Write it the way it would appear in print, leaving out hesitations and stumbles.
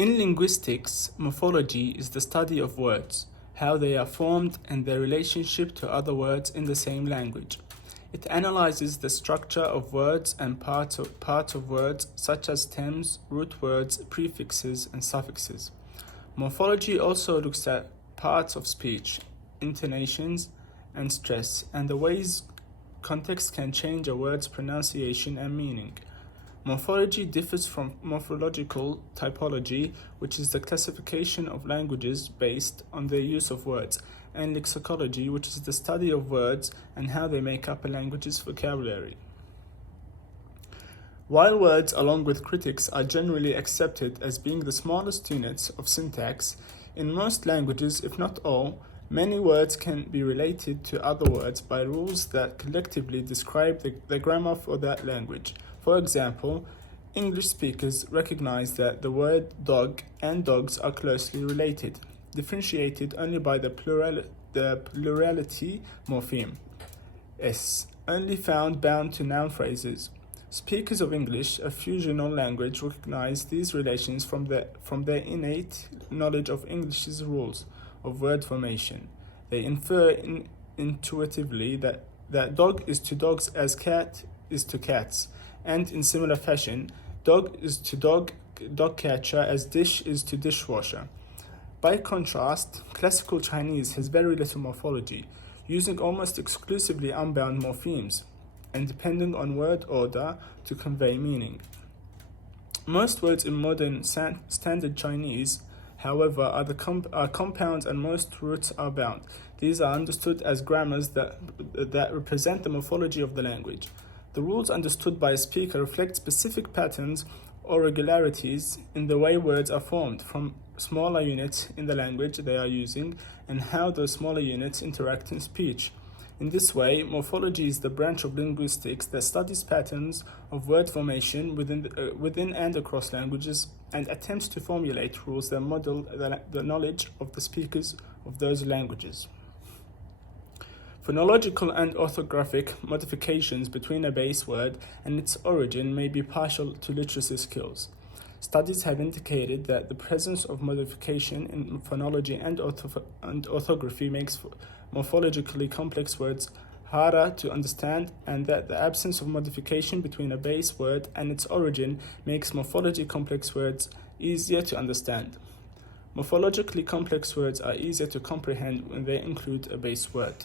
In linguistics, morphology is the study of words, how they are formed, and their relationship to other words in the same language. It analyzes the structure of words and parts of words, such as stems, root words, prefixes, and suffixes. Morphology also looks at parts of speech, intonations, and stress, and the ways context can change a word's pronunciation and meaning. Morphology differs from morphological typology, which is the classification of languages based on their use of words, and lexicology, which is the study of words and how they make up a language's vocabulary. While words, along with critics, are generally accepted as being the smallest units of syntax, in most languages, if not all, many words can be related to other words by rules that collectively describe the grammar for that language. For example, English speakers recognize that the word dog and dogs are closely related, differentiated only by the plurality morpheme, s, only found bound to noun phrases. Speakers of English, a fusional language, recognize these relations from their innate knowledge of English's rules of word formation. They infer intuitively that dog is to dogs as cat is to cats, and in similar fashion, dog is to dog catcher as dish is to dishwasher. By contrast, classical Chinese has very little morphology, using almost exclusively unbound morphemes, and depending on word order to convey meaning. Most words in modern standard Chinese, however, are compounds and most roots are bound. These are understood as grammars that represent the morphology of the language. The rules understood by a speaker reflect specific patterns or regularities in the way words are formed from smaller units in the language they are using and how those smaller units interact in speech. In this way, morphology is the branch of linguistics that studies patterns of word formation within and across languages and attempts to formulate rules that model the knowledge of the speakers of those languages. Phonological and orthographic modifications between a base word and its origin may be partial to literacy skills. Studies have indicated that the presence of modification in phonology and orthography makes morphologically complex words harder to understand, and that the absence of modification between a base word and its origin makes morphologically complex words easier to understand. Morphologically complex words are easier to comprehend when they include a base word.